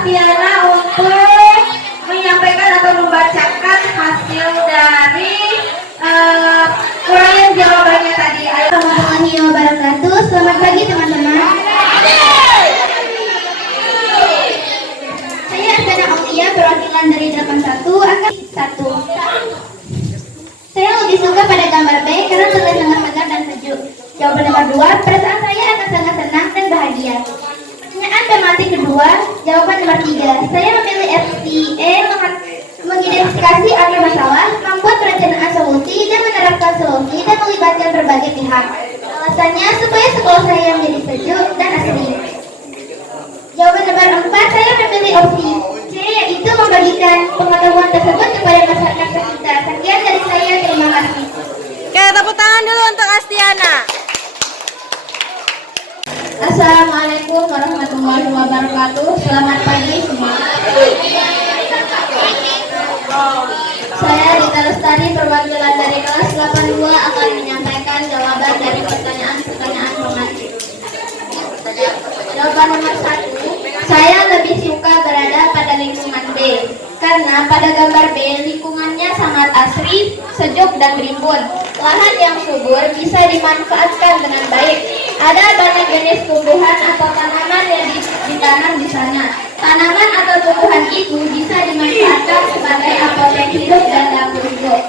Astiana untuk menyampaikan atau membacakan hasil dari uraian jawabannya tadi. Assalamualaikum warahmatullahi wabarakatuh. Selamat pagi teman-teman. Saya Astiana Aulia, perwakilan dari 81 angka 1. Saya lebih suka pada gambar B karena terlihat sangat segar dan sejuk. Jawaban nomor 2, perasaan saya akan sangat senang dan bahagia. Pertanyaan tematik kedua, jawaban nomor 3. Saya memilih FCE mengidentifikasi akar masalah, membuat perencanaan solusi dan menerapkan solusi dan melibatkan berbagai pihak. Alasannya supaya sekolah saya menjadi sejuk dan asri. Jawaban nomor 4, saya memilih opsi C, yaitu membagikan pengetahuan tersebut kepada masyarakat sekitar. Sekian dari saya, terima kasih. Oke, tepuk tangan dulu untuk Astiana. Assalamualaikum warahmatullahi wabarakatuh. Selamat pagi semua. Saya Rita Lestari, perwakilan dari kelas 82 akan menyampaikan jawaban dari pertanyaan-pertanyaan pemancing. Jawaban nomor 1, saya lebih suka berada pada lingkungan B karena pada gambar B lingkungannya sangat asri, sejuk dan berimbun. Lahan yang subur bisa dimanfaatkan dengan baik. Ada banyak jenis tumbuhan atau tanaman yang ditanam di sana. Tanaman atau tumbuhan itu bisa dimanfaatkan sebagai apotek hidup dan dapur hidup.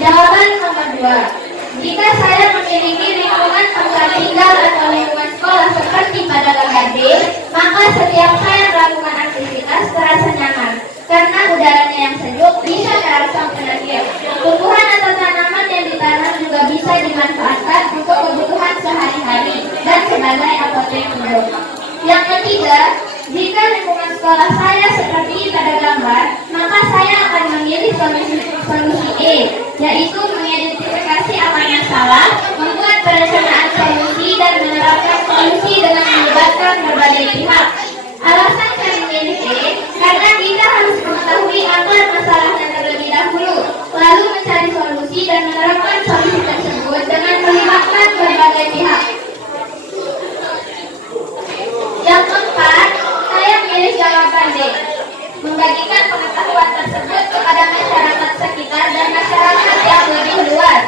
Jawaban nomor 2, jika saya memiliki lingkungan tempat tinggal atau lingkungan sekolah seperti pada gambar B, maka setiap saya melakukan aktivitas terasa nyaman karena udaranya yang sejuk bisa terangsang penyakit. Tumbuhan atau tanaman yang ditanam juga bisa dimanfaatkan untuk kebutuhan sehari-hari dan sebagai apotek hidup. Yang ketiga, jika lingkungan sekolah saya seperti pada gambar, maka saya akan memilih solusi E, yaitu mengidentifikasi apa yang salah, membuat perencanaan solusi dan menerapkan solusi dengan melibatkan berbagai pihak. Alasan saya memilih E, karena kita harus mengetahui akar masalahnya terlebih dahulu, lalu mencari solusi dan menerapkan solusi tersebut dengan melibatkan berbagai pihak. Yang keempat, saya memilih jawaban D, membagikan pengetahuan tersebut kepada masyarakat sekitar dan masyarakat yang lebih luas.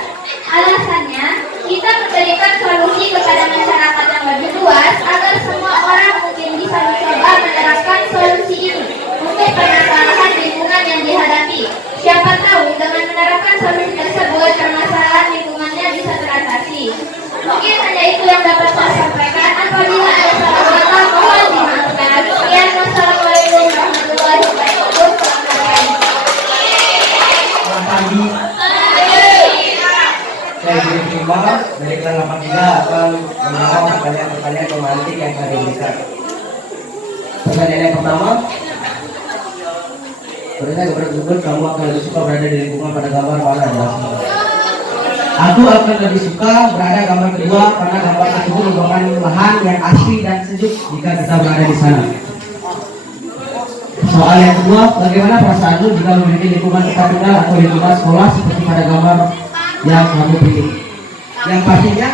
Alasannya, kita memberikan solusi kepada masyarakat yang lebih luas agar semua orang mungkin bisa mencoba menerapkan solusi ini untuk permasalahan lingkungan yang dihadapi. Siapa tahu dengan menerapkan solusi tersebut permasalahan lingkungannya bisa teratasi. Mungkin hanya itu yang dapat saya sampaikan. Apabila ada salah kata mohon dimaafkan. Sekian, wassalamualaikum warahmatullahi wabarakatuh. Selamat pagi. Saya Guru Kimbal dari kelas 83 akan menjawab pertanyaan-pertanyaan pemancing yang kami berikan. Pertanyaan yang pertama, pertanyaan tersebut, kamu akan lebih suka berada di lingkungan pada gambar mana? Jelaskan. Aku akan lebih suka berada gambar kedua karena gambar tersebut merupakan lahan yang asri dan sejuk jika kita berada di sana. Soal yang kedua, bagaimana perasaanmu jika memiliki lingkungan tempat tinggal atau lingkungan sekolah seperti pada gambar yang kamu pilih? Yang pastinya,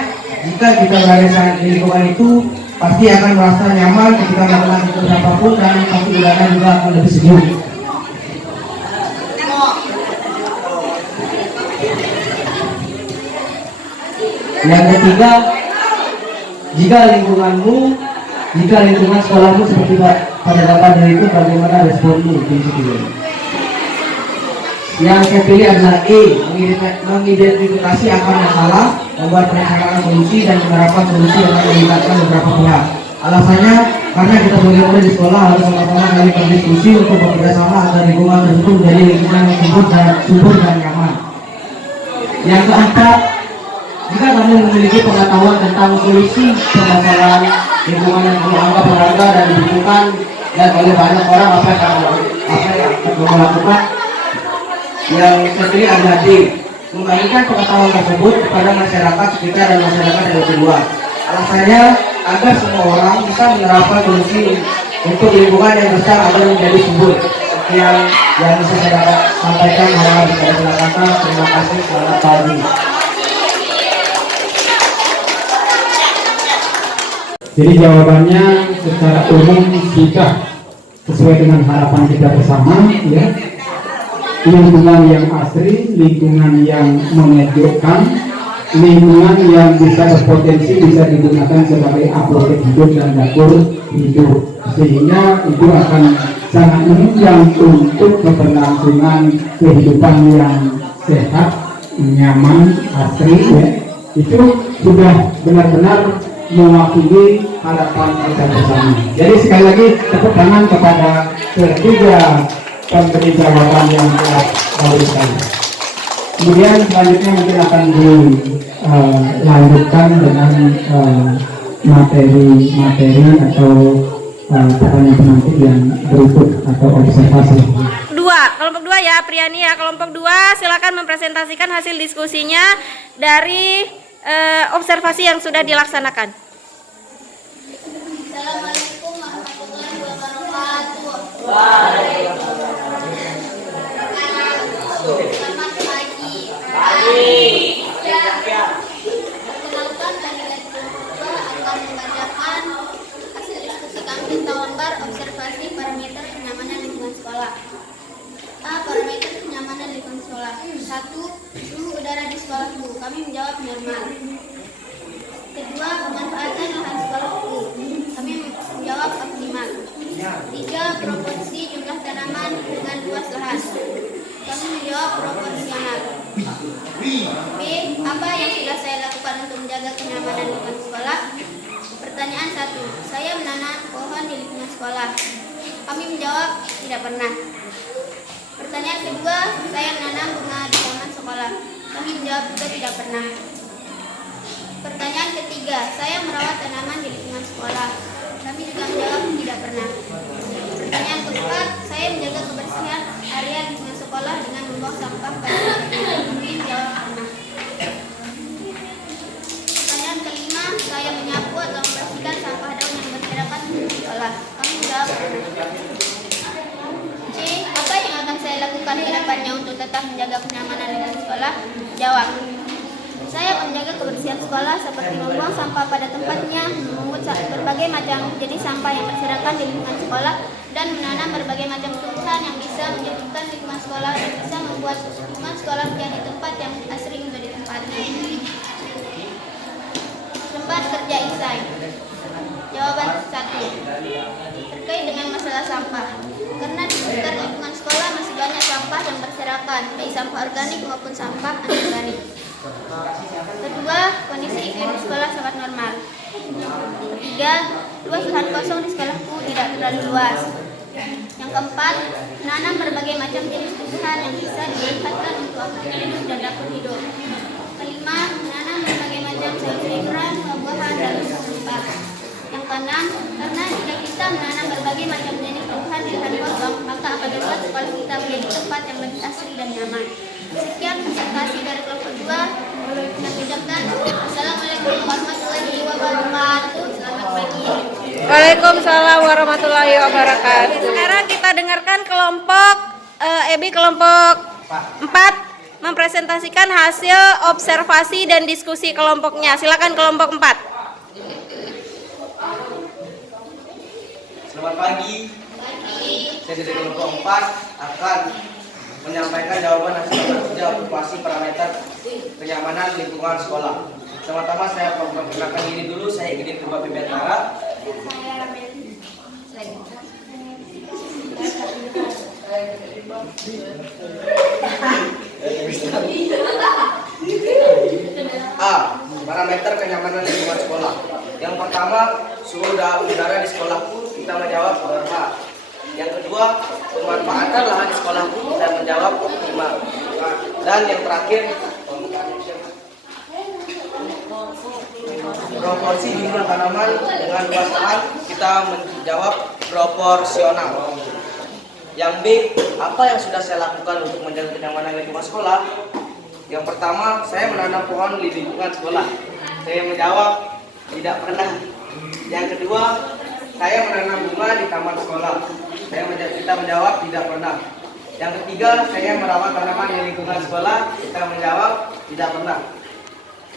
jika kita berada di lingkungan itu, pasti akan merasa nyaman ketika melakukan aktivitas apapun dan pasti udara juga akan lebih sejuk. Yang ketiga, jika lingkungan sekolahmu seperti pada gambar itu, bagaimana responmu? Yang saya pilih adalah E, mengidentifikasi akar masalah, membuat perencanaan solusi dan menerapkan solusi yang melibatkan beberapa pihak. Alasannya, karena kita sebagai murid di sekolah harus sama-sama kali berdiskusi untuk bekerja sama agar lingkungan tersebut menjadi lingkungan yang subur dan nyaman. Yang keempat, jika kamu memiliki pengetahuan tentang solusi permasalahan lingkungan yang kamu anggap berharga dan dibutuhkan dan oleh banyak orang, apa yang kamu lakukan? Yang saya pilih adalah D, membagikan pengetahuan tersebut kepada masyarakat sekitar dan masyarakat yang lebih luas. Alasannya agar semua orang bisa menerapkan solusi untuk lingkungan yang besar agar menjadi subur. Yang bisa saya sampaikan adalah kepada silakan. Terima kasih, selamat pagi. Jadi jawabannya secara umum sudah sesuai dengan harapan kita bersama, ya. Lingkungan yang asri, lingkungan yang mengejutkan, lingkungan yang bisa berpotensi bisa digunakan sebagai apotek hidup dan dapur hidup, sehingga itu akan sangat menunjang untuk keberlangsungan kehidupan yang sehat, nyaman, asri, ya. Itu sudah benar-benar mewakili harapan kita bersama. Jadi sekali lagi tepuk tangan kepada ketiga pemberi jawaban yang telah memberikan. Kemudian selanjutnya mungkin akan dilanjutkan dengan materi atau pertanyaan penanti yang berikut atau observasi. Kelompok 2 ya, Priani ya. Kelompok 2 silakan mempresentasikan hasil diskusinya dari observasi yang sudah dilaksanakan. Assalamualaikum warahmatullahi wabarakatuh. Selamat pagi. Perkenalkan, kami dari kelompok 2 akan membacakan hasil diskusi kami tentang lembar observasi parameter kenyamanan lingkungan sekolah. A. Parameter kenyamanan lingkungan sekolah. 1. Suhu udara di sekolahku. Kami menjawab normal. Kedua, pemanfaatan lahan sekolahku. Kami menjawab optimal. 3. Proporsi jumlah tanaman dengan luas lahan. Kami menjawab proporsional. B. Apa yang sudah saya lakukan untuk menjaga kenyamanan lingkungan sekolah? Pertanyaan 1. Saya menanam pohon di lingkungan sekolah. Kami menjawab tidak pernah. Pertanyaan kedua, saya menanam bunga di taman sekolah. Kami menjawab juga tidak pernah. Pertanyaan ketiga, saya merawat tanaman di lingkungan sekolah. Kami juga menjawab tidak pernah. Pertanyaan keempat, saya menjaga kebersihan area lingkungan sekolah dengan membuang sampah pada tempatnya. Kami menjawab pernah. Pertanyaan kelima, saya menyapu atau membersihkan sampah daun yang berserakan di sekolah. Kami menjawab pernah. C. Apa yang akan saya lakukan ke depannya untuk tetap menjaga kenyamanan lingkungan sekolah? Jawab. Saya akan menjaga kebersihan sekolah seperti membuang sampah pada tempatnya, memungut berbagai macam jenis sampah yang berserakan di lingkungan sekolah, dan menanam berbagai macam tumbuhan yang bisa menjadikan lingkungan sekolah dan bisa membuat lingkungan sekolah menjadi tempat yang asri untuk ditempati. Lembar kerja esai. Jawaban 1. Terkait dengan masalah sampah. Karena di sekitar lingkungan sekolah masih banyak sampah yang berserakan, baik sampah organik maupun sampah anorganik. Kedua, kondisi iklim di sekolah sangat normal. Ketiga, luas lahan kosong di sekolahku tidak terlalu luas. Yang keempat, menanam berbagai macam jenis tumbuhan yang bisa dimanfaatkan untuk aktivitas hidup dan dapur hidup. Kelima, menanam berbagai macam sayur-sayuran, buah-buahan, dan tumbuhan. Yang keenam, karena jika kita menanam berbagai macam jenis tumbuhan di lahan kosong, maka akan membuat sekolah kita menjadi tempat yang lebih asri dan nyaman. Sekian presentasi dari kelompok 2 yang ucapkan Assalamualaikum warahmatullahi wabarakatuh. Selamat pagi. Waalaikumsalam warahmatullahi wabarakatuh. Sekarang kita dengarkan kelompok EBI kelompok 4 mempresentasikan hasil observasi dan diskusi kelompoknya. Silakan kelompok 4. Selamat pagi. Saya dari kelompok 4 akan menyampaikan jawaban hasil kerja observasi parameter kenyamanan lingkungan sekolah. Pertama-tama saya memperkenalkan diri dulu. Saya Igede Purba Pibiantara. A. Parameter kenyamanan lingkungan sekolah. Yang pertama, suhu udara di sekolahku, kita menjawab normal. Yang kedua, pemanfaatan lahan di sekolahku, kita menjawab optimal. Dan yang terakhir, proporsi jumlah tanaman dengan luas lahan, kita menjawab proporsional. Yang B, apa yang sudah saya lakukan untuk menjaga kenyamanan lingkungan sekolah? Yang pertama, saya menanam pohon di lingkungan sekolah. Saya menjawab tidak pernah. Yang kedua, saya menanam bunga di taman sekolah. Kita menjawab tidak pernah. Yang ketiga, saya merawat tanaman di lingkungan sekolah. Kita menjawab tidak pernah.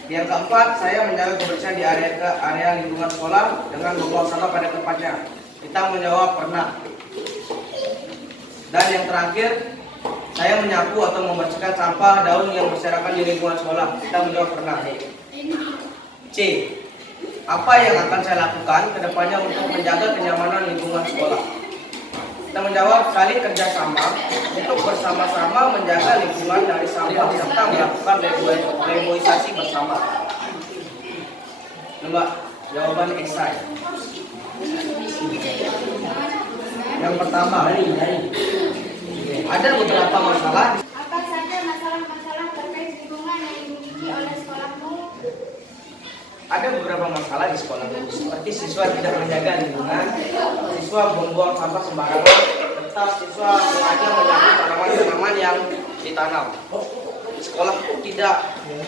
Yang keempat, saya menjaga kebersihan di area lingkungan sekolah dengan membuang sampah pada tempatnya. Kita menjawab pernah. Dan yang terakhir, saya menyapu atau membersihkan sampah daun yang berserakan di lingkungan sekolah. Kita menjawab pernah. C. Apa yang akan saya lakukan ke depannya untuk menjaga kenyamanan lingkungan sekolah? Kita menjawab saling kerjasama untuk bersama-sama menjaga lingkungan dari sampah serta melakukan reboisasi bersama. Nomor jawaban esai. Yang pertama, ada beberapa masalah. Apa saja masalah-masalah terkait lingkungan yang dimiliki oleh sekolahmu? Ada beberapa masalah di sekolah, seperti siswa tidak menjaga lingkungan, siswa buang-buang sampah sembarangan, serta siswa sengaja menyapu tanaman-tanaman yang ditanam. Sekolah tidak,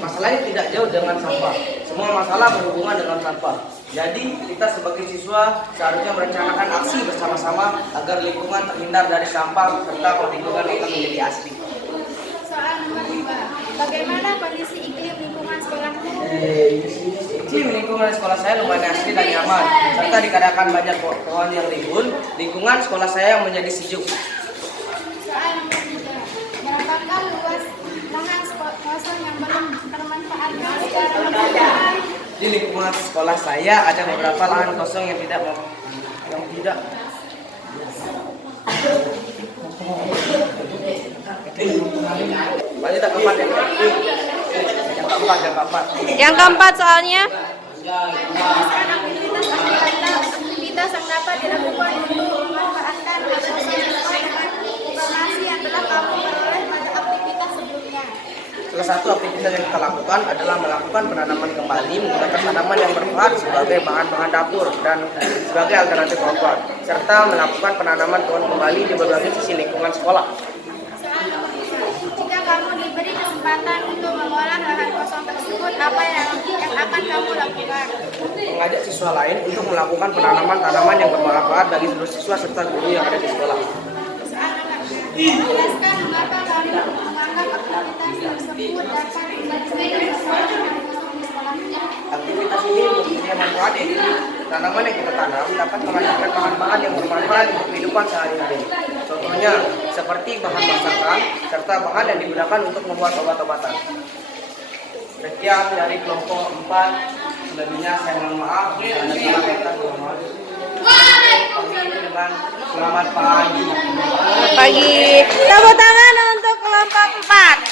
masalahnya tidak jauh dengan sampah. Semua masalah berhubungan dengan sampah. Jadi kita sebagai siswa seharusnya merencanakan aksi bersama-sama agar lingkungan terhindar dari sampah serta lingkungan akan menjadi asri. Soal nomor 2. Bagaimana kondisi iklim lingkungan sekolahmu? Iklim lingkungan sekolah saya lumayan asri dan nyaman, serta dikarenakan banyak pohon yang rimbun, lingkungan sekolah saya menjadi sejuk. Soal nomor 3. Berapakah luas lahan kosong yang belum termanfaatkan secara maksimal? Di lingkungan sekolah saya ada beberapa lahan kosong yang tidak Lanjut yang keempat ya. Yang keempat soalnya Jelaskan aktivitas yang dapat dilakukan untuk memanfaatkan hak kosong sesuai dengan informasi yang telah kamu peroleh pada aktivitas sebelumnya. Salah satu aktivitas yang kita lakukan adalah melakukan penanaman kembali menggunakan tanaman yang bermanfaat sebagai bahan-bahan dapur dan sebagai alternatif rokok, serta melakukan penanaman pohon kembali di berbagai sisi lingkungan sekolah. Soal nomor 5. Jika kamu diberi kesempatan untuk mengolah lahan kosong tersebut, apa yang akan kamu lakukan? Mengajak siswa lain untuk melakukan penanaman tanaman yang bermanfaat bagi seluruh siswa serta guru yang ada di sekolah. Soal nomor 6. Jelaskan mengapa kamu menganggap aktivitas tersebut dapat memberikan sesuatu lahan kosong di sekolahnya. Aktivitas ini mempunyai manfaat, yaitu tanaman yang kita tanam dapat menghasilkan bahan-bahan yang bermanfaat untuk kehidupan sehari-hari. Contohnya seperti bahan masakan serta bahan yang digunakan untuk membuat obat-obatan. Sekian dari kelompok 4. Selebihnya saya mohon maaf. Ada salah kata dengan selamat pagi. pagi. Tepuk tangan untuk kelompok 4.